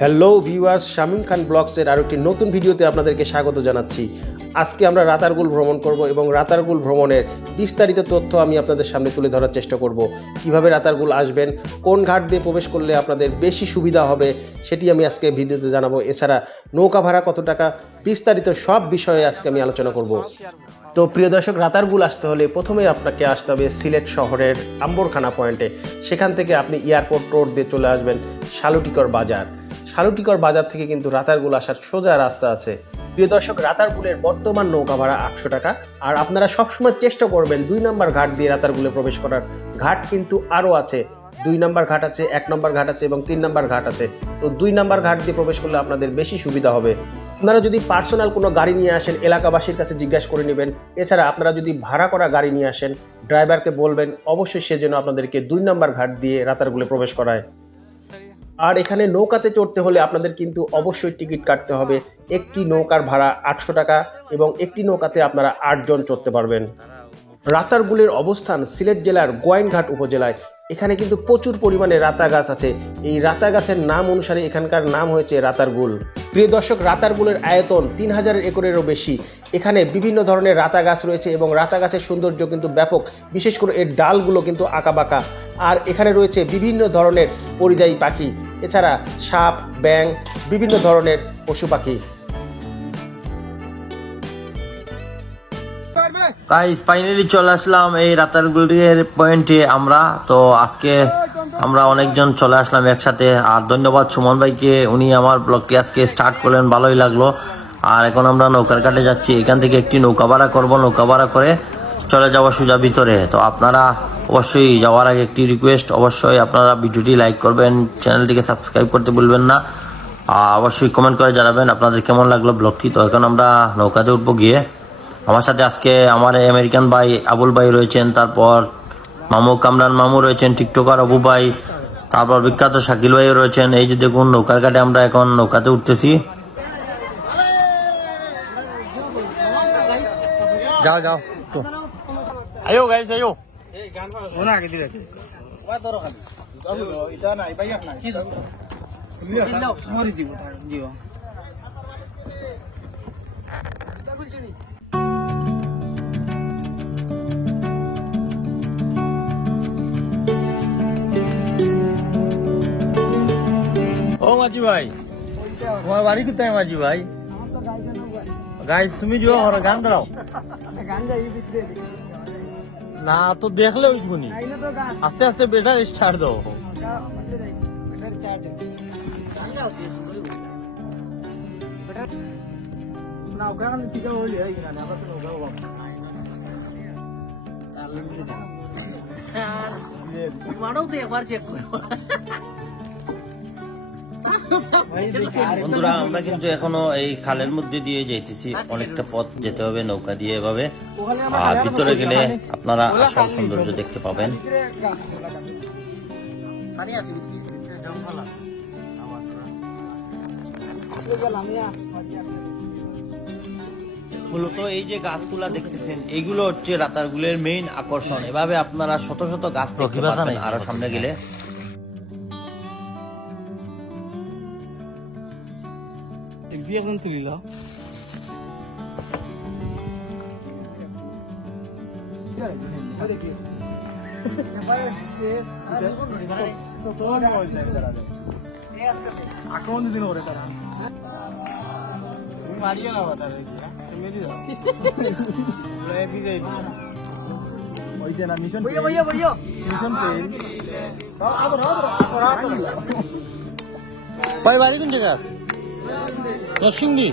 Hello viewers, Shamim খান ব্লগসের আরও একটি নতুন ভিডিওতে আপনাদেরকে স্বাগত জানাচ্ছি। আজকে আমরা রাতারগুল ভ্রমণ করব এবং রাতারগুল ভ্রমণের বিস্তারিত তথ্য আমি আপনাদের সামনে তুলে ধরার চেষ্টা করব। কিভাবে রাতারগুল আসবেন, কোন ঘাট দিয়ে প্রবেশ করলে আপনাদের বেশি সুবিধা হবে সেটি আমি আজকে ভিডিওতে জানাবো। এছাড়া নৌকা ভাড়া কত টাকা, বিস্তারিত সব বিষয়ে আজকে আমি আলোচনা করব। তো প্রিয় দর্শক, রাতারগুল আসতে হলে প্রথমে আপনাকে আসতে হবে সিলেট শহরের আম্বরখানা পয়েন্টে। সেখান থেকে আপনি এয়ারপোর্ট রোড দিয়ে চলে আসবেন শালুটিকর বাজার। শালুটিকর বাজার থেকে কিন্তু রাতারগুল আসার সোজা রাস্তা আছে। প্রিয় দর্শক, রাতারগুলের বর্তমান নৌকা ভাড়া 800 টাকা। আর আপনারা সবসময় চেষ্টা করবেন 2 নম্বর ঘাট দিয়ে রাতারগুলে প্রবেশ করার। ঘাট কিন্তু আরও আছে, 2 নম্বর ঘাট আছে, 1 নম্বর ঘাট আছে এবং 3 নম্বর ঘাট আছে। তো 2 নম্বর ঘাট দিয়ে প্রবেশ করলে আপনাদের বেশি সুবিধা হবে। আপনারা যদি পার্সোনাল কোনো গাড়ি নিয়ে আসেন, এলাকাবাসীর কাছে জিজ্ঞাসা করে নেবেন। এছাড়া আপনারা যদি ভাড়া করা গাড়ি নিয়ে আসেন, ড্রাইভারকে বলবেন অবশ্যই সে যেন আপনাদেরকে 2 নম্বর ঘাট দিয়ে রাতারগুলে প্রবেশ করায়। আর এখানে নৌকাতে চড়তে হলে আপনাদের কিন্তু অবশ্যই টিকিট কাটতে হবে। একটি নৌকার ভাড়া 800 টাকা এবং একটি নৌকাতে আপনারা 8 জন চড়তে পারবেন। রাতারগুলের অবস্থান সিলেট জেলার গোয়াইনঘাট উপজেলায়। এখানে কিন্তু প্রচুর পরিমাণে রাতা গাছ আছে। এই রাতা গাছের নাম অনুসারে এখানকার নাম হয়েছে রাতারগুল। প্রিয় দর্শক, রাতারগুলের আয়তন 3000 একরেরও বেশি। এখানে বিভিন্ন ধরনের রাতা গাছ রয়েছে এবং রাতা গাছের সৌন্দর্য কিন্তু ব্যাপক। বিশেষ করে এর ডালগুলো কিন্তু আঁকাবাঁকা। আর এখানে রয়েছে বিভিন্ন ধরনের পরিযায়ী পাখি, এছাড়া সাপ, ব্যাঙ, বিভিন্ন ধরনের পশু পাখি। গাইস, ফাইনালি চলে আসলাম এই রাতারগুলের পয়েন্টে। তো আজকে আমরা অনেকজন চলে আসলাম একসাথে। আর ধন্যবাদ সুমন ভাইকে, উনি আমার ব্লগটি আজকে স্টার্ট করলেন, ভালোই লাগলো। আর এখন আমরা নৌকার ঘাটে যাচ্ছি। এখান থেকে একটি নৌকা ভাড়া করবো, নৌকা ভাড়া করে চলে যাওয়া সোজা ভিতরে। তো আপনারা অবশ্যই যাওয়ার আগে একটি রিকোয়েস্ট, অবশ্যই আপনারা ভিডিওটি লাইক করবেন, চ্যানেলটিকে সাবস্ক্রাইব করতে ভুলবেন না। অবশ্যই কমেন্ট করে জানাবেন আপনাদের কেমন লাগলো ব্লগটি। তো এখন আমরা নৌকাতে উঠবো গিয়ে। আমার সাথে আজকে আমার আমেরিকান ভাই আবুল ভাই রয়েছেন, তারপর মামু কামরান মামু রয়েছেন, টিকটকার আবু ভাই, তারপর বিখ্যাত শাকিল ভাইও রয়েছেন। এই যে দেখুন নৌকার ঘাটে আমরা এখন নৌকাতে উঠতেছি। যাও যাও আয়ো গাইস আয়ো। ওনা আগে দিলে ওয়া ধরো খালি এটা নাই ভাই আপনা কি মরি জীব জীব ও মাঝি ভাই, তোমার বাড়ি কোথায় মাঝি ভাই? গাইস তুমি যাও, ওরা গান দাও না তো দেখলে ওই গুনি আস্তে আস্তে বেটার স্টার্ট দাও। বন্ধুরা, আমরা কিন্তু এখনো এই খালের মধ্যে দিয়ে যাইতেছি। অনেকটা পথ যেতে হবে নৌকা দিয়ে এভাবে। আর ভিতরে গেলে আপনারা আসল সৌন্দর্য দেখতে পাবেন। মূলত এই যে গাছগুলা দেখতেছেন, এইগুলো হচ্ছে রাতারগুলের মেইন আকর্ষণ। এভাবে আপনারা শত শত গাছ দেখতে পাবেন আরো সামনে গেলে। এখন তুলিল মারিয়ে না মিশন বাড়ি কোন জায়গা? নরসিংদী।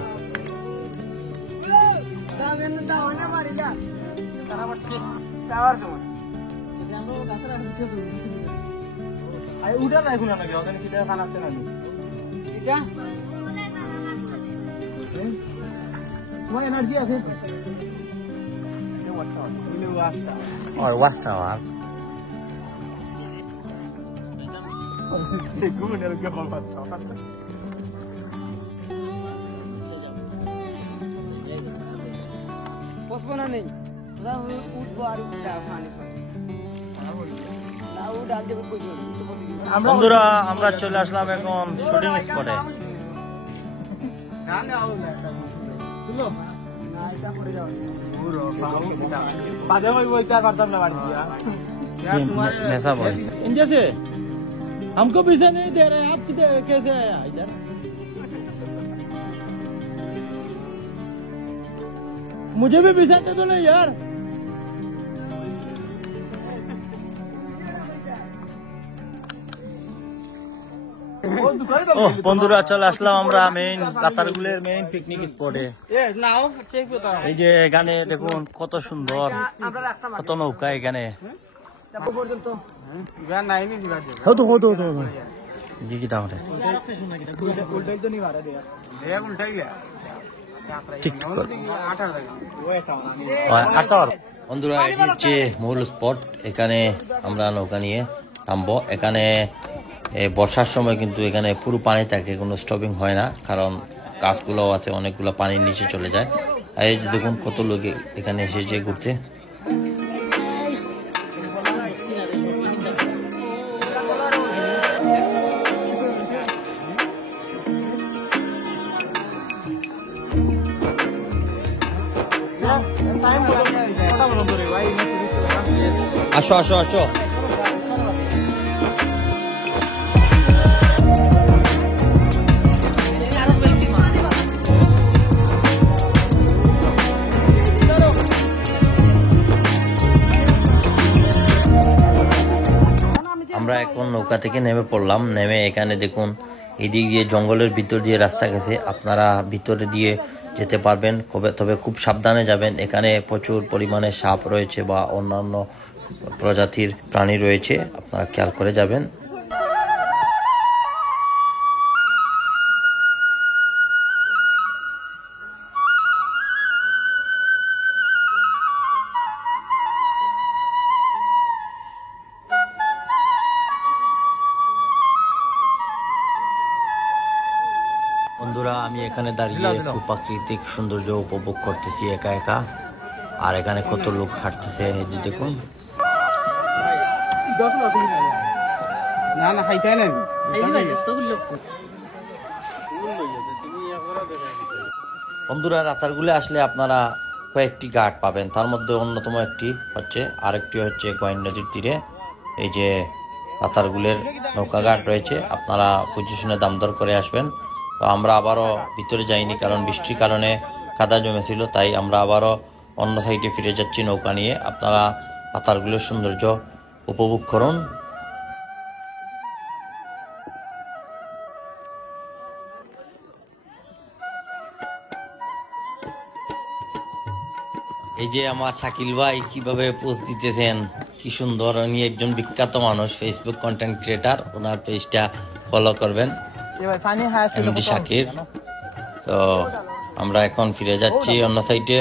তোমার এনার্জি আছে বসবো না নেই উঠবো আর উঠতে পানি বন্ধুরা আমরা চলে আসলাম এখন শুটিং স্পটে। इंडिया से हमको वीजा नहीं दे रहे, आप कैसे आया इधर? मुझे भी वीजा दे दो ना यार। ও বন্ধুরা চলে আসলাম আমরা মেইন রাতারগুলের মেইন পিকনিক স্পটে। এই যে এখানে দেখুন কত সুন্দর, কত নৌকা এখানে। বন্ধুরা এটি হচ্ছে মূল স্পট, এখানে আমরা নৌকা নিয়ে নামবো। এখানে বর্ষার সময় কিন্তু এখানে পুরো পানি থাকে, কোনো স্টপিং হয় না, কারণ গাছগুলো আছে অনেকগুলো পানির নিচে চলে যায়। আর এই যে দেখুন কত লোক এখানে এসেছে ঘুরতে। আসো আসো আসো। আমরা এখন নৌকা থেকে নেমে পড়লাম। নেমে এখানে দেখুন এদিক দিয়ে জঙ্গলের ভিতর দিয়ে রাস্তা গেছে, আপনারা ভিতরে দিয়ে যেতে পারবেন, তবে খুব সাবধানে যাবেন। এখানে প্রচুর পরিমাণে সাপ রয়েছে বা অন্যান্য প্রজাতির প্রাণী রয়েছে, আপনারা খেয়াল করে যাবেন। বন্ধুরা আমি এখানে দাঁড়িয়ে খুব প্রাকৃতিক সৌন্দর্য উপভোগ করতেছি একা একা। আর এখানে কত লোক হাঁটতেছে দেখুন। বন্ধুরা রাতারগুলে আসলে আপনারা কয়েকটি ঘাট পাবেন, তার মধ্যে অন্যতম একটি হচ্ছে, আরেকটি হচ্ছে গোয়াইন নদীর তীরে এই যে রাতারগুলের নৌকা ঘাট রয়েছে, আপনারা পজিশনে দাম দর করে আসবেন। তো আমরা আবারও ভিতরে যাইনি, কারণ বৃষ্টির কারণে কাদা জমেছিল, তাই আমরা আবারও অন্য সাইডে ফিরে যাচ্ছি নৌকা নিয়ে। আপনারা রাতারগুলের সৌন্দর্য উপভোগ করুন। এই যে আমার শাকিল ভাই কিভাবে পোস্ট দিতেছেন, কি সুন্দর। উনি একজন বিখ্যাত মানুষ, ফেসবুক কন্টেন্ট ক্রিয়েটার, ওনার পেজটা ফলো করবেন, এমডি শাকির। তো আমরা এখন ফিরে যাচ্ছি অন্য সাইডে।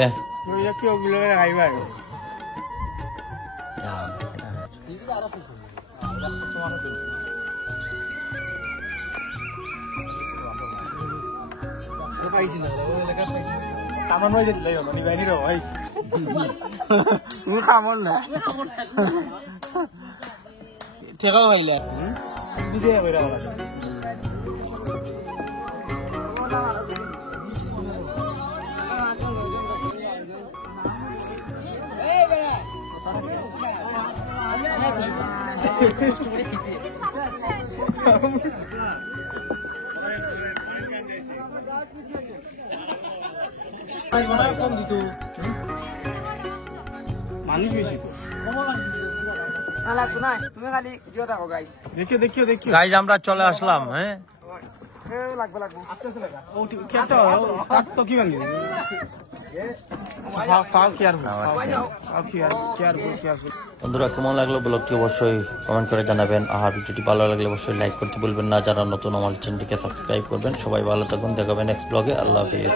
মানুষ বেশি তো তুমি খালি জিও থাকো গাইস। দেখিও দেখিও দেখিও গাইজ আমরা চলে আসলাম। হ্যাঁ লাগবে লাগবে ও কেটো তো কি ভাঙি ফাও কি আর বন্ধুরা কেমন লাগলো ব্লগটি অবশ্যই কমেন্ট করে জানাবেন। আর ভিডিওটি ভালো লাগলে অবশ্যই লাইক করতে ভুলবেন না। যারা নতুন আমার চ্যানেলটিকে সাবস্ক্রাইব করবেন। সবাই ভালো থাকুন, দেখাবেন নেক্সট ব্লগে। আল্লাহ হাফিজ।